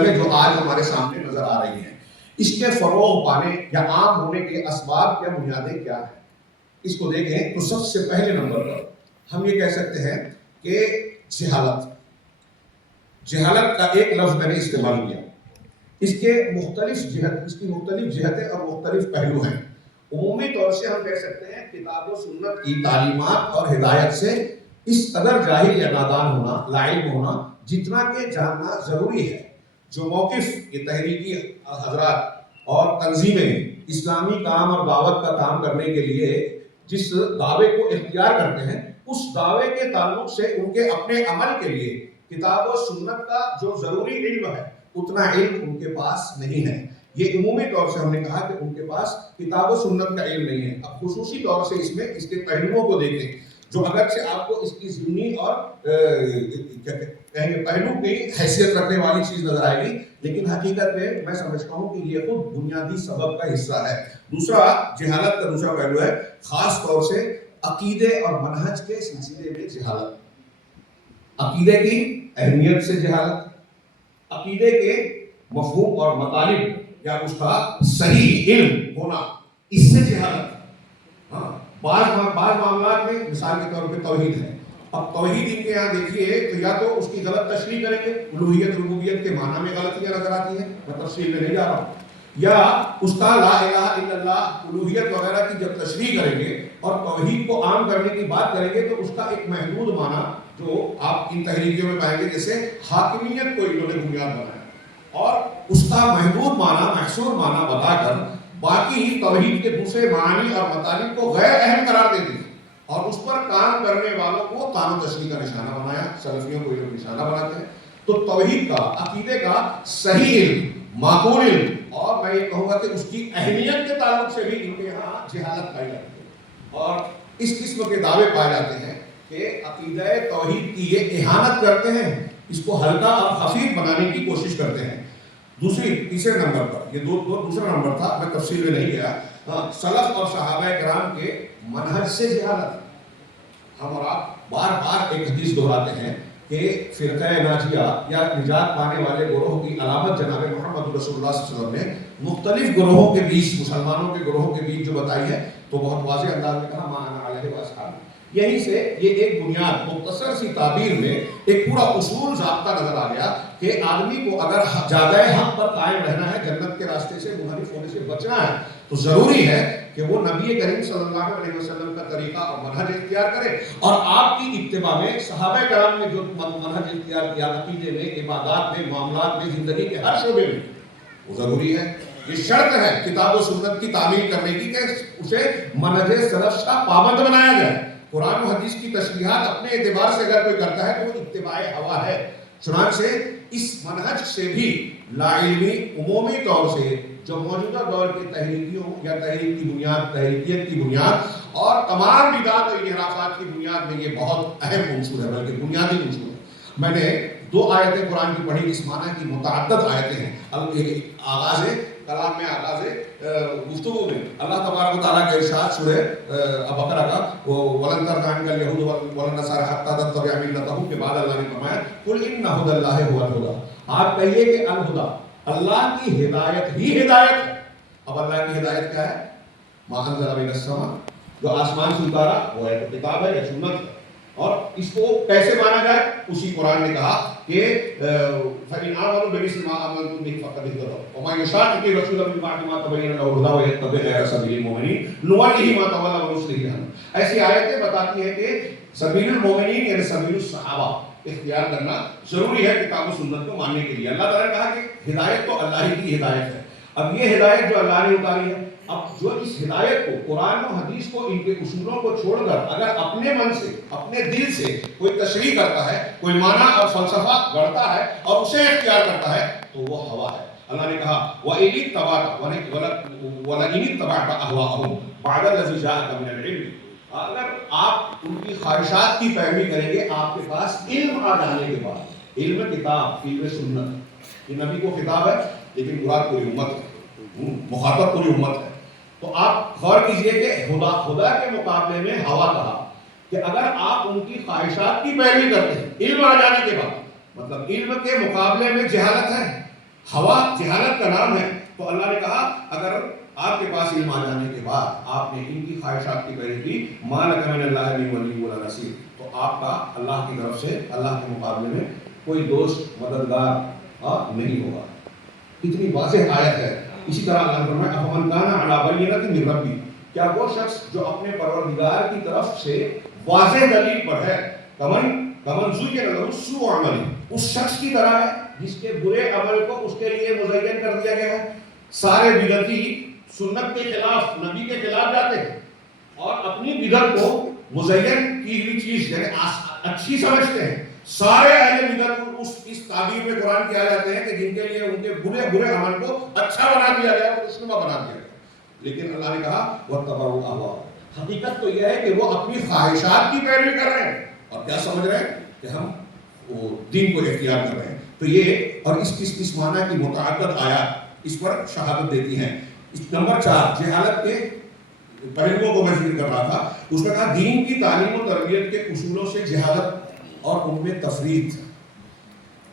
میں جو آج ہمارے سامنے نظر آ رہی ہیں، اس کے فروغ پانے یا عام ہونے کے اسباب یا بنیادیں کیا ہیں؟ اس کو دیکھیں تو سب سے پہلے نمبر پر ہم یہ کہہ سکتے ہیں کہ جہالت کا ایک لفظ میں نے استعمال کیا. اس کی مختلف جہتیں اور مختلف پہلو ہیں. عمومی طور سے ہم کہہ سکتے ہیں کتاب و سنت کی تعلیمات اور ہدایت سے اس قدر جاہل یا نادان ہونا، لاعلم ہونا جتنا کہ جاننا ضروری ہے. جو موقف یہ تحریکی حضرات اور تنظیمیں اسلامی کام اور دعوت کا کام کرنے کے لیے جس دعوے کو اختیار کرتے ہیں، اس دعوے کے تعلق سے ان کے اپنے عمل کے لیے کتاب و سنت کا جو ضروری علم ہے اتنا علم ان کے پاس نہیں ہے. یہ عمومی طور سے ہم نے کہا کہ ان کے پاس کتاب و سنت کا علم نہیں ہے. اب خصوصی طور سے اس میں اس کے پہلوؤں کو دیکھیں جو اگرچہ آپ کو اس کی ضمنی اور پہلو کی حیثیت رکھنے والی چیز نظر آئے گی، لیکن حقیقت میں سمجھتا ہوں کہ یہ خود بنیادی سبب کا حصہ ہے. دوسرا جہالت کا دوسرا پہلو ہے خاص طور سے عقیدے اور منہج کے سلسلے میں جہالت. عقیدے کی اہمیت سے جہالت، عقیدے کے مفہوم اور مطالب یا اس کا صحیح علم ہونا، اس سے جہالت. بعض معاملات میں مثال کے طور پہ توحید ہے. اب توحید ان کے یہاں دیکھیے تو یا تو اس کی غلط تشریح کریں گے، الوہیت ربوبیت کے معنی میں غلطیاں نظر آتی ہیں، میں تفصیل میں نہیں جا رہا ہوں، یا اس کا لا الہ الا اللہ الوہیت وغیرہ کی جب تشریح کریں گے اور توحید کو عام کرنے کی بات کریں گے تو اس کا ایک محدود معنی جو آپ ان تحریریوں میں پائیں گے جیسے حاکمیت کو انہوں نے بنیاد بنایا اور اس کا محدود معنی محصور معنی بتا کر باقی توحید کے دوسرے معانی اور مطالب کو غیر اہم قرار دے دیا اور اس پر کام کرنے والوں کو طعن و تشریح کا نشانہ بنایا. سلفیوں کو یہ لوگ نشانہ بناتے ہیں. تو توحید کا، عقیدے کا صحیح علم، معقول علم اور میں یہ کہوں گا کہ اس کی اہمیت کے تعلق سے بھی ان کے یہاں جہالت پائی جاتی ہے اور اس قسم کے دعوے پائے جاتے ہیں کہ عقیدہ توحید کی یہ اہانت کرتے ہیں، اس کو ہلکا اور خفیف بنانے کی کوشش کرتے ہیں. تیسرے نمبر پر یہ دوسرا نمبر تھا، میں تفصیل میں نہیں گیا. سلف اور صحابہ کرام کے منہج سے جہالت. ہم اور آپ بار بار ایک حدیث دہراتے ہیں کہ فرقہ ناجیہ یا نجات پانے والے گروہ کی علامت جناب محمد رسول اللہ صلی اللہ علیہ وسلم نے مختلف گروہوں کے بیچ، مسلمانوں کے گروہوں کے بیچ جو بتائی ہے تو بہت واضح انداز میں کہا ما انا علیہ واصحابی. یہیں سے یہ ایک بنیاد مختصر سی تعبیر میں ایک پورا اصول ضابطہ نظر آ گیا کہ آدمی کو اگر جادہ حق پر قائم رہنا ہے، جنت کے راستے سے منحرف ہونے سے بچنا ہے، تو ضروری ہے کہ وہ نبی کریم صلی اللہ علیہ وسلم کا طریقہ اور منہج اختیار کرے اور آپ کی اتباع میں صحابہ کرام نے جو منہج اختیار کیا عقیدے میں، عبادات میں، معاملات میں، زندگی کے ہر شعبے میں، وہ ضروری ہے. یہ شرط ہے کتاب و سنت کی تعمیل کرنے کی کہ اسے منہج سلف کا پابند بنایا جائے. قرآن و حدیث کی تشریحات اپنے اعتبار سے اگر کوئی کرتا ہے تو وہ اتباع ہوا ہے. چنانچہ اس منہج سے بھی لا علمی عمومی طور سے جو موجودہ دور کے تحریکیوں یا تحریک کی بنیاد، تحریکیت کی بنیاد اور تمام بدعات اور انحرافات کی بنیاد میں یہ بہت اہم عنصر ہے، بلکہ بنیادی عنصر ہے. میں نے 2 آیتیں قرآن کی پڑھی، اس معنی کی متعدد آیتیں ہیں. آغاز کلام میں، آغاز گفتگو میں اللہ تبارک و تعالیٰ کے ارشاد سورہ بقرہ کا وَلَن تَرْضَ عَنْكَ الْيَهُودُ وَلَا النَّصَارَىٰ حَتَّىٰ تَتَّبِعَ مِلَّتَهُمْ کے بعد اللہ نے فرمایا قُلْ إِنَّ هُدَى اللَّهِ هُوَ الْهُدَىٰ. آپ کہیے کہ الہدا اللہ کی ہدایت ہی ہدایت ہے. اب اللہ کی ہدایت کیا ہے؟ مَا أَنزَلَ مِنَ السَّمَاءِ، جو آسمان سے اتارا وہ ہے کتاب ہے یا سنت ہے. اور اس کو کیسے مانا جائے؟ اسی قرآن نے کہا کہ فَإِنْ آمَنُوا بِمِثْلِ مَا آمَنْتُم بِهِ فَقَدِ اهْتَدَوْا وَمَن يُشَاقِقِ الرَّسُولَ مِن بَعْدِ مَا تَبَيَّنَ لَهُ الْهُدَىٰ وَيَتَّبِعْ غَيْرَ سَبِيلِ الْمُؤْمِنِينَ نُوَلِّهِ مَا تَوَلَّىٰ وَنُصْلِهِ جَهَنَّمَ. ایسی آیتیں بتاتی ہیں کہ سبیل المومنین یعنی سبیل الصحابہ اختیار کرنا ضروری ہے کتاب و سنت کو ماننے کے لیے. اللہ تعالیٰ نے کہا کہ ہدایت تو اللہ ہی کی ہدایت ہے. اب یہ ہدایت جو اللہ نے اتاری ہے، اب جو اس ہدایت کو، قرآن و حدیث کو، ان کے اصولوں کو چھوڑ کر اگر اپنے من سے، اپنے دل سے کوئی تشریح کرتا ہے، کوئی معنی اور فلسفہ گڑھتا ہے اور اسے اختیار کرتا ہے تو وہ ہوا ہے. اللہ نے کہا وَإِنِ اتَّبَعْتَ أَهْوَاءَهُمْ بَعْدَ الَّذِي جَاءَكَ مِنَ الْعِلْمِ. اگر آپ ان کی خواہشات کی پیروی کریں گے آپ کے پاس علم آ جانے کے بعد، علم کتاب، علم سنت، یہ نبی کو خطاب ہے لیکن مراد پوری امت ہے، مخاطب پوری امت ہے. تو آپ غور کیجئے کہ خدا کے مقابلے میں ہوا کہا کہ اگر آپ ان کی خواہشات کی پیروی کرتے ہیں علم آ جانے کے بعد، مطلب علم کے مقابلے میں جہالت ہے. ہوا جہالت کا نام ہے. تو اللہ نے کہا اگر آپ کے پاس علم آ جانے کے بعد آپ نے ان کی خواہشات کی پیروی کی، ما لک من اللہ من ولی ولا نصیر، تو آپ کا اللہ کی طرف سے اللہ کے مقابلے میں کوئی دوست مددگار نہیں ہوگا. کتنی واضح آیت ہے. اسی طرح اللہ نے فرمایا افمن کان علی بینۃ من ربی، کیا وہ شخص جو اپنے پروردگار کی طرف سے واضح دلیل پر ہے، کمن زین لہ سوء عمل، اس شخص کی طرح ہے جس کے برے عمل کو اس کے لیے مزین کر دیا گیا ہے. سارے بدعتی سنت کے خلاف، نبی کے خلاف جاتے ہیں اور اپنی بدعت کو مزین کی ہوئی چیز یعنی اچھی سمجھتے ہیں. سارے اہل بدعت اس تعبیر میں قرآن کے آ جاتے ہیں کہ جن کے لیے ان کے برے عمل کو اچھا بنا دیا گیا اور خوشنما بنا دیا گیا. لیکن اللہ نے کہا وَاتَّبَعُوا أَهْوَاءَهُمْ، حقیقت تو یہ ہے کہ وہ اپنی خواہشات کی پیروی کر رہے ہیں اور کیا سمجھ رہے ہیں کہ ہم وہ دین کو اختیار کر رہے ہیں. تو یہ اور اس معنی کی متعدد آیات اس پر شہادت دیتی ہیں. نمبر 4 جہالت کے پہلوؤں کو میں ذکر کر رہا تھا. اس میں کہا دین کی تعلیم و تربیت کے اصولوں سے جہالت اور ان میں تفرید.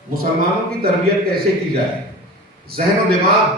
مسلمانوں کی تربیت کیسے کی جائے، ذہن و دماغ